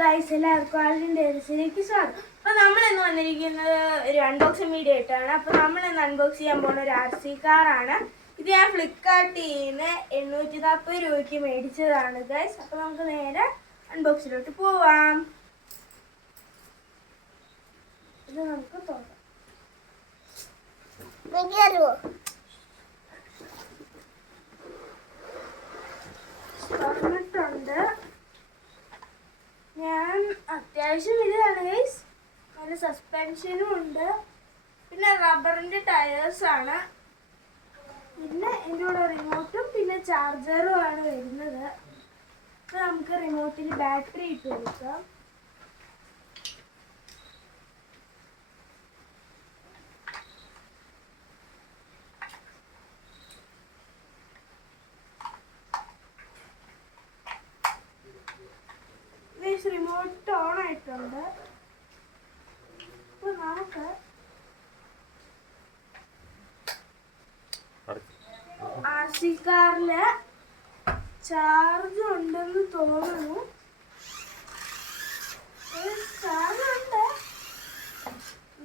Guys, എല്ലാവർക്കും ആളിൻ്റെ രസിലേക്ക് സ്വാഗതം. അപ്പോൾ നമ്മളിന്ന് വന്നിരിക്കുന്നത് ഒരു അൺബോക്സിങ് വീഡിയോ ആയിട്ടാണ്. അപ്പോൾ നമ്മളിന്ന് അൺബോക്സ് ചെയ്യാൻ പോകുന്ന ഒരു RC കാറാണ്. ഇത് ഞാൻ ഫ്ലിപ്കാർട്ടിൽ നിന്ന് 840 രൂപയ്ക്ക് മേടിച്ചതാണ് ഗൈസ്. അപ്പോൾ നമുക്ക് നേരെ അൺബോക്സിലോട്ട് പോവാം. ഇത് നമുക്ക് തുറക്കാം. തുറന്നിട്ടുണ്ട്. ഞാൻ അത്യാവശ്യം ഇതാണ് ഗൈസ്. നല്ല സസ്പെൻഷനും ഉണ്ട്. പിന്നെ റബ്ബറിൻ്റെ ടയേഴ്സാണ്. പിന്നെ എൻ്റെ കൂടെ റിമോട്ടും പിന്നെ ചാർജറും ആണ് വരുന്നത്. അപ്പോൾ നമുക്ക് റിമോട്ടിന് ബാറ്ററി ഇട്ട് കൊടുക്കാം. റിമോട്ട് ഓൺ ആയിട്ടുണ്ട്. അപ്പോൾ നമുക്ക് RC കാറില് ചാർജ് ഉണ്ടെന്ന് തോന്നുന്നു. ചാർജുണ്ട്.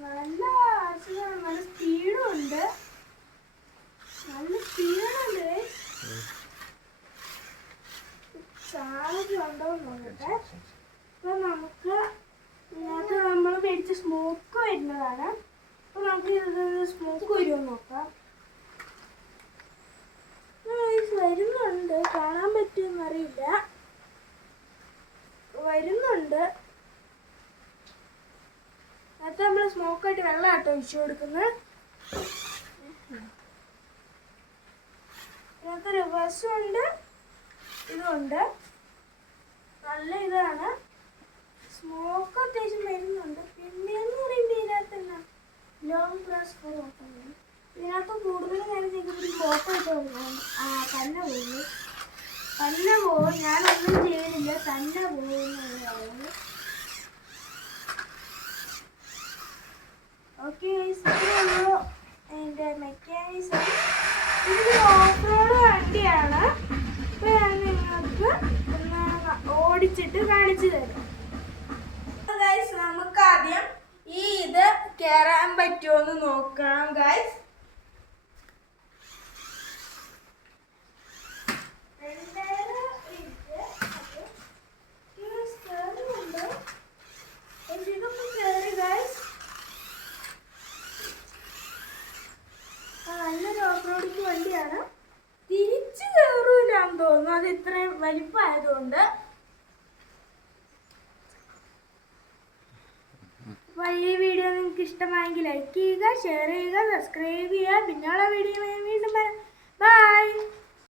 നല്ല RC കാർ, നല്ല സ്പീഡും ഉണ്ട്. ചാർജ് ഉണ്ടോ നോക്കട്ടെ. അപ്പോൾ നമുക്ക് ഇതിനകത്ത് നമ്മൾ മേടിച്ച സ്മോക്ക് വരുന്നതാണ്. അപ്പോൾ നമുക്ക് ഇത് സ്മോക്ക് വരുമോ നോക്കാം. വരുന്നുണ്ട്, കാണാൻ പറ്റുമെന്നറിയില്ല. വരുന്നുണ്ട്. അത് നമ്മൾ സ്മോക്കായിട്ട് വെള്ളമായിട്ട് ഒഴിച്ചു കൊടുക്കുന്നത്. ഇതിനകത്ത് റിവേഴ്സും ഉണ്ട്, ഇതുണ്ട്. നല്ല ഇതാണ്. സ്മോക്ക് അത്യാവശ്യം വരുന്നുണ്ട്. പിന്നെയെന്ന് പറയുമ്പോൾ ഇതിനകത്ത് തന്നെ ലോങ് ഗ്ലാസ് ഫോട്ടോ. ഇതിനകത്ത് കൂടുതൽ നേരം ചെയ്തിട്ട് ഫോട്ടോ ഇട്ട് കൊടുക്കണം. തന്നെ പോകുന്നു, തന്നെ പോകും. ഞാനൊന്നും ചെയ്യുന്നില്ല, തന്നെ പോകുന്നു. ഓക്കെ, എൻ്റെ മെക്കാനിസം. ഇതൊരു ഓഫ് റോഡ് വണ്ടിയാണ്. അപ്പോൾ ഞാൻ നിങ്ങൾക്ക് ഒന്ന് ഓടിച്ചിട്ട് കാണിച്ചു തരാം. ഗൈസ്, നമുക്ക് ആദ്യം ഇത് കയറാൻ പറ്റുമോ എന്ന് നോക്കണം ഗൈസ്. നല്ലൊരു ഓഫ് റോഡിങ് വണ്ടിയാണ്. തിരിച്ചു കയറൂലാന്ന് തോന്നുന്നു, അത് ഇത്രയും വലിപ്പമായതുകൊണ്ട്. അപ്പോൾ ഈ വീഡിയോ നിങ്ങൾക്ക് ഇഷ്ടമായെങ്കിൽ ലൈക്ക് ചെയ്യുക, ഷെയർ ചെയ്യുക, സബ്സ്ക്രൈബ് ചെയ്യുക. പിന്നെയുള്ള വീഡിയോ വീണ്ടും ബൈ.